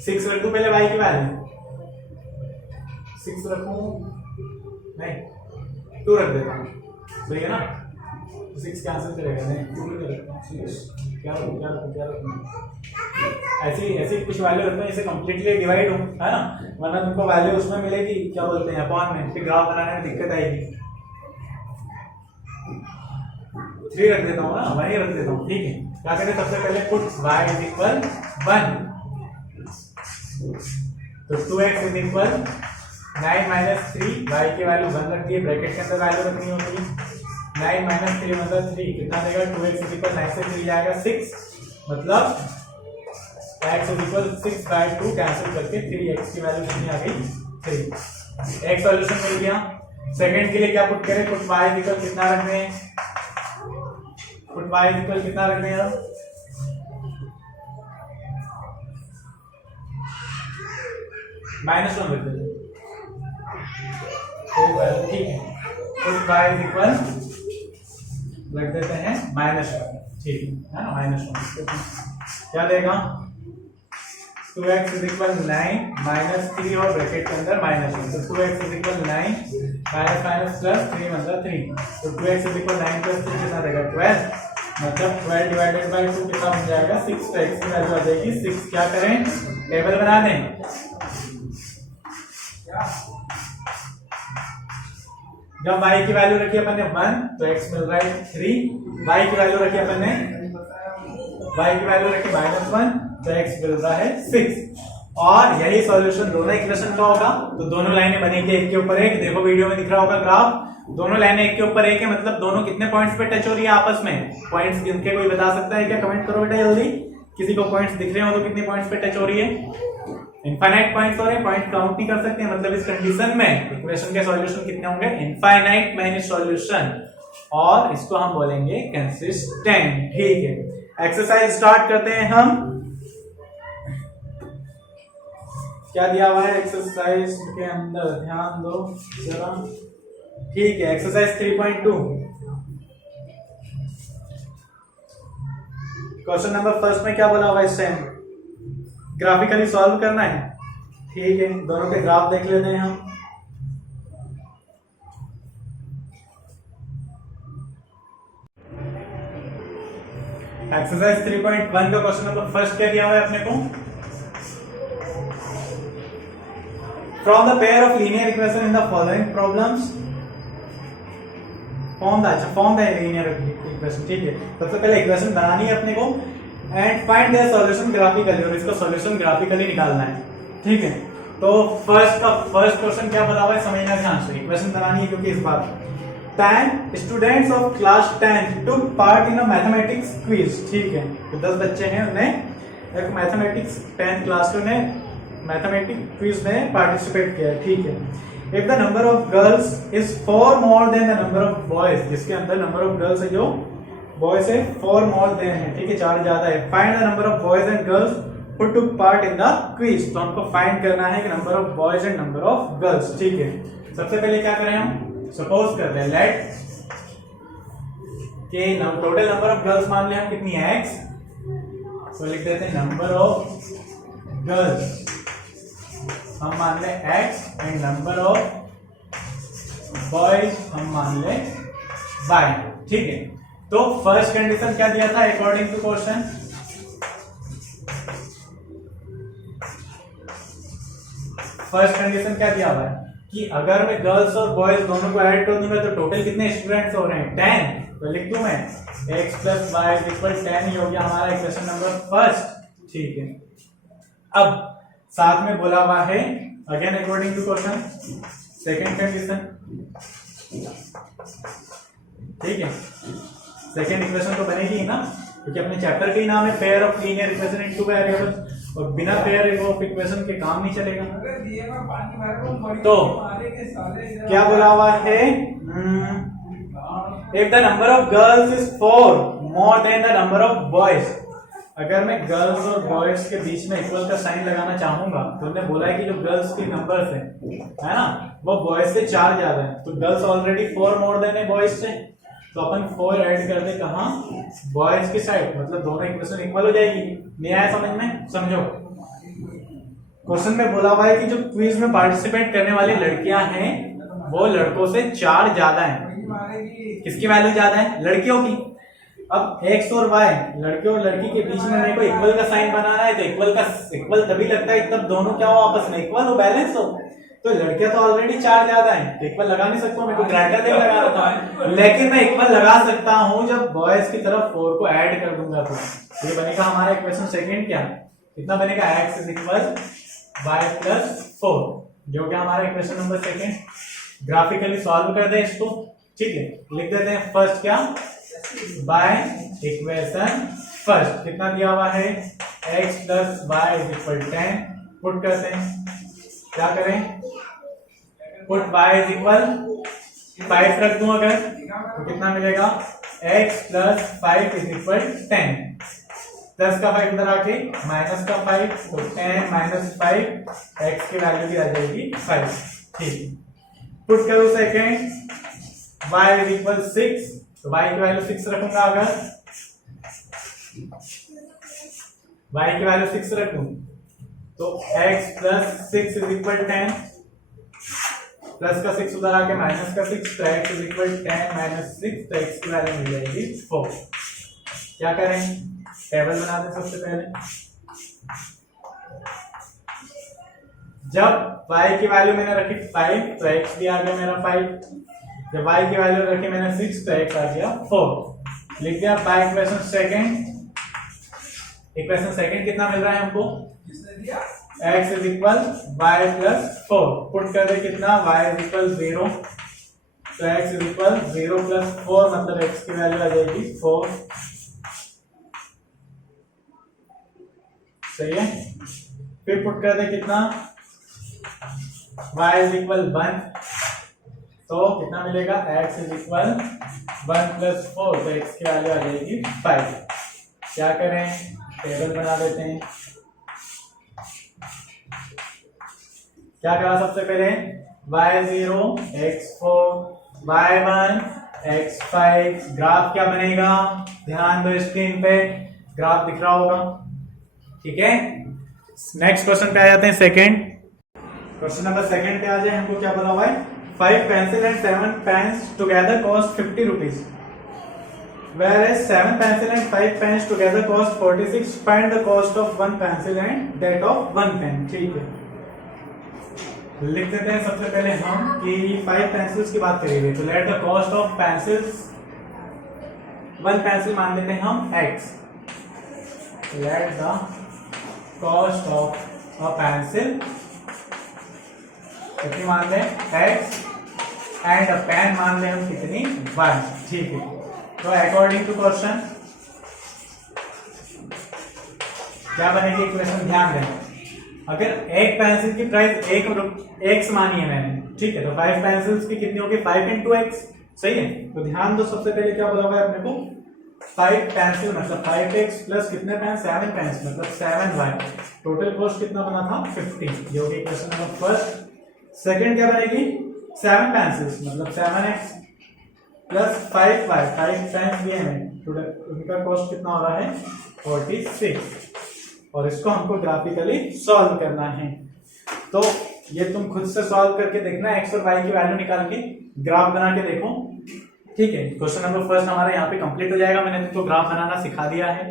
6 रख दूं पहले y की वैल्यू, 6 रखूं नहीं 2 रख देता हूं, सही है ना? 6 कैंसिल करेगा, नहीं 2 रखता हूं। क्या रखूं? ऐसी कुछ वैल्यू रखते हैं, इसे कंप्लीटली डिवाइड हो, है ना? वरना तुमको वैल्यू उसमें मिलेगी, क्या बोलते हैं, अपॉन में, फिर ग्राफ बनाने में दिक्कत आएगी। 3 रख देता हूँ ना, वही रख देता हूँ। ठीक है, क्या करें? सबसे पहले पुट y = 1, तो 2x = 9 - 3, y की वैल्यू 1 रखती है, ब्रैकेट के अंदर वैल्यू रखनी होती है। 9 - 3 मतलब 3, कितना देगा? 2x = 9 से 3 जाएगा 6, मतलब x = 6/2, कैंसिल करके 3x की वैल्यू कितनी आ गई? 3। एक सॉल्यूशन मिल गया। सेकंड के लिए क्या पुट करें? पुट y = कितना रख दें? पुट y = कितना रख दें यार? -1 रख दें। ठीक है, पुट y = रख देते हैं -1। ठीक है ना, -1 क्या देगा? 2x = 9 - 3 और ब्रैकेट के अंदर -1, तो 2x = 9 -+ 3 मतलब 3, तो 2x = 9 + 3 कितना देगा? 12, मतलब 12/2 कितना बन जाएगा? 6। तो x की वैल्यू आ जाएगी 6। क्या करें? टेबल बना दें। जब y की वैल्यू रखी अपन ने 1 तो x मिल रहा है 3, y की वैल्यू रखी अपन ने -1 तो x मिल रहा है 6। और यही सॉल्यूशन दोनों इक्वेशन का होगा। तो दोनों लाइनें बनेंगी एक के ऊपर एक। देखो वीडियो में दिख रहा होगा ग्राफ, दोनों लाइनें एक के ऊपर एक है, मतलब दोनों कितने पॉइंट्स पे टच हो रही है आपस में? पॉइंट्स गिन के कोई बता सकता है क्या? कमेंट करो बेटा जल्दी। किसी को पॉइंट्स दिख रहे हो तो कितने पॉइंट्स पे टच हो रही है? इनफाइनाइट पॉइंट्स हो रहे हैं, पॉइंट काउंट नहीं कर सकते, मतलब इस कंडीशन में इक्वेशन के सॉल्यूशन कितने होंगे? इनफाइनाइट मैनी सॉल्यूशन, और इसको हम बोलेंगे कंसिस्टेंट। ठीक है, एक्सरसाइज स्टार्ट करते हैं हम। क्या दिया हुआ है एक्सरसाइज के अंदर? ध्यान दो जरा। ठीक है, एक्सरसाइज 3.2 क्वेश्चन नंबर फर्स्ट में क्या बोला हुआ है? सेम ग्राफिकली सॉल्व करना है। ठीक है, दोनों के ग्राफ देख लेते हैं हम। एक्सरसाइज 3.1 का क्वेश्चन नंबर फर्स्ट क्या दिया हुआ है अपने को? From the pair of linear equation in the following problems form the linear equation. ठीक है, सबसे पहले इक्वेशन बनानी है अपने को and find their solution graphically, और इसका सॉल्यूशन ग्राफिकली निकालना है। ठीक है, तो फर्स्ट क्वेश्चन क्या बता हुआ है समझना ध्यान से। इक्वेशन बनानी है क्योंकि इस बार 10 students of class 10 took part in a mathematics quiz। ठीक है, तो 10 बच्चे हैं, उन्हें एक मैथमेटिक्स 10th क्लास के मैथमेटिक्स क्विज में पार्टिसिपेट किया है। ठीक है, if the number of girls is 4 more than the number of boys, जिसके अंदर नंबर ऑफ गर्ल्स है जो बॉयज है 4 more than है। ठीक है, 4 ज्यादा है। Find the number of boys and girls who took part in the quiz। तो हमको फाइंड करना है कि number of boys and number of girls. ठीक है, सबसे पहले क्या करें हम? सपोज करते हैं लेट के टोटल नंबर ऑफ गर्ल्स मान ले हम कितनी है? x, तो लिख देते हैं नंबर ऑफ गर्ल्स हम मान ले x and number of boys हम मान ले y। ठीक है, तो फर्स्ट कंडीशन क्या दिया था according to question? First condition क्या दिया हुआ है? कि अगर मैं गर्ल्स और बॉयज दोनों को ऐड कर दूंगा तो टोटल कितने स्टूडेंट्स हो रहे हैं 10। तो लिख दूं मैं x प्लस वाई इक्वल 10 हो गया हमारा इक्वेशन नंबर फर्स्ट। ठीक है, अब साथ में बोला हुआ है again according to question second condition. ठीक है, सेकंड इक्वेशन तो बनेगी ना, क्योंकि अपने चैप्टर का ही नाम है pair of linear equation in two variables, और बिना पेयर ऑफ इक्वेशन के काम नहीं चलेगा। तो क्या बोला हुआ है, if the number of girls is 4 more than the number of boys, अगर मैं गर्ल्स और बॉयज के बीच में इक्वल का साइन लगाना चाहूंगा तो हमने बोला है कि जो गर्ल्स के नंबर्स है ना, वो बॉयज से 4 ज्यादा है, तो गर्ल्स ऑलरेडी 4 मोर देन है बॉयज से, तो अपन 4 ऐड कर दे कहां, बॉयज की साइड, मतलब दोनों इक्वेशन इक्वल हो जाएगी। नहीं आया समझ में? समझो, क्वेश्चन में बोला हुआ है कि जो क्विज में पार्टिसिपेट करने वाली लड़कियां हैं वो लड़कों से 4 ज्यादा हैं। किसकी वैल्यू ज्यादा है? लड़कियों की। अब x और y, लड़के और लड़की के बीच में मेरे को इक्वल का साइन बनाना है, तो इक्वल तभी लगता है तब दोनों क्या हो, आपस में इक्वल हो, बैलेंस हो। तो लड़कियां तो ऑलरेडी 4 ज्यादा हैं, तो इक्वल लगा नहीं सकता, मेरे को ग्रेटर देन लगा रहा था, लेकिन मैं इक्वल लगा सकता हूं जब बॉयज की तरफ 4 को ऐड कर दूंगा। तो ये बनेगा हमारा इक्वेशन सेकंड, क्या कितना बनेगा, x is equal y plus 4, जो कि हमारा equation number second. Graphically solve कर दें इसको। ठीक है, लिख देते हैं फर्स्ट क्या, बाय इक्वेशन फर्स्ट कितना दिया हुआ है, x plus y is equal 10, put करते हैं, क्या करें, पुट y इज इक्वल 5 रख दूं अगर, तो कितना मिलेगा, x plus 5 is equal 10, plus का 5 इधर आके माइनस का 5, तो 10 माइनस 5, x की वैल्यू भी आ जाएगी 5। ठीक, पुट करो सेकेंड, y इज इक्वल 6, तो y की वैल्यू 6 रखूंगा, अगर y की वैल्यू 6 रखूं तो x plus 6 is equal 10, plus का 6 उधर आके माइनस का 6, तो x इज इक्वल 10 माइनस 6, तो x की वैल्यू मिल जाएगी 4। क्या करें, टेबल बना दें सबसे पहले। जब y की वैल्यू मैंने रखी 5, तो x भी आ गया मेरा 5, जब y की वैल्यू रखी मैंने 6, तो x आ गया 4। लिख दिया by equation second. Equation second कितना मिल रहा है हमको, x is equal y plus 4, put कर दे कितना, y इज इक्वल 0, तो x इज इक्वल 0 प्लस 4, मतलब x की वैल्यू आ जाएगी 4। सही है, फिर पुट कर दे कितना, y इज इक्वल 1, तो कितना मिलेगा, x इज इक्वल 1 प्लस 4, तो x की वैल्यू आ जाएगी 5। क्या करें, टेबल बना देते हैं। क्या करा सबसे पहले, y0 x4 y1 x5, graph क्या बनेगा, ध्यान दो स्क्रीन पे, ग्राफ दिख रहा होगा। ठीक है, नेक्स्ट क्वेश्चन पे आ जाते हैं, सेकंड क्वेश्चन नंबर सेकंड पे आ जाए। हमको क्या बोला हुआ है, 5 pencil and 7 pens together cost 50 rupees, whereas 7 pencil and 5 pens together cost 46. Find the cost of 1 pencil and that of 1 pen. ठीक है, लिख देते हैं सबसे पहले हम कि 5 पेंसिल्स की बात करेंगे, तो let the cost of pencils, 1 pencil मान लेते हैं हम x, let the cost of a pencil कितनी मान लें, x, एंड अ पेन मान लें हम कितनी, 1। ठीक है, तो अकॉर्डिंग टू क्वेश्चन क्या बनेगी इक्वेशन, ध्यान दें, अगर एक पेंसिल की प्राइस x मानी है मैंने, ठीक है, तो 5 पेंसिल्स की कितनी होगी, 5 into x। सही है, तो ध्यान दो, सबसे पहले क्या बोला हुआ है अपने को, 5 पेंसिल मतलब 5x प्लस कितने पेन, 7 पेंसिल मतलब 7y, टोटल कॉस्ट कितना बना था, 50, ये होगी इक्वेशन नंबर फर्स्ट। सेकंड क्या बनेगी, 7 पेंसिल्स मतलब 7x प्लस 5y, 5 टाइम्स भी है, टोटल उनका कॉस्ट कितना हो रहा है, 46, और इसको हमको ग्राफिकली सॉल्व करना है। तो ये तुम खुद से सॉल्व करके देखना, x और y की वैल्यू निकाल के ग्राफ बना के देखो। ठीक है, क्वेश्चन नंबर फर्स्ट हमारा यहाँ पे कंप्लीट हो जाएगा, मैंने तुमको ग्राफ बनाना सिखा दिया है।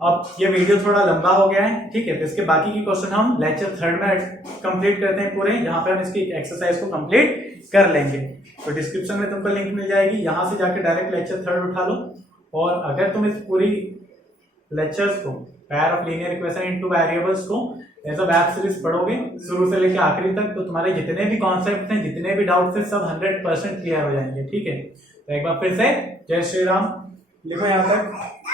अब ये वीडियो थोड़ा लंबा हो गया है, ठीक है, तो इसके बाकी की क्वेश्चन हम लेक्चर 3 में कंप्लीट करते हैं पूरे, यहाँ पे हम इसकी एक्सरसाइज को कंप्लीट कर लेंगे। तो डिस्क्रिप्शन में तुमको लिंक मिल जाएगी, यहाँ से जाके डायरेक्ट लेक्चर 3 उठा लो। और अगर तुम इस पूरी लेक्चर्स को pair of linear equation in two variables को एज अ वेब सीरीज पढ़ोगे शुरू से लेकर आखिरी तक, तो तुम्हारे जितने भी कॉन्सेप्ट हैं, जितने भी डाउट्स हैं, सब 100% क्लियर हो जाएंगे। ठीक है, तो एक बार फिर से जय श्री राम लिखो यहाँ तक।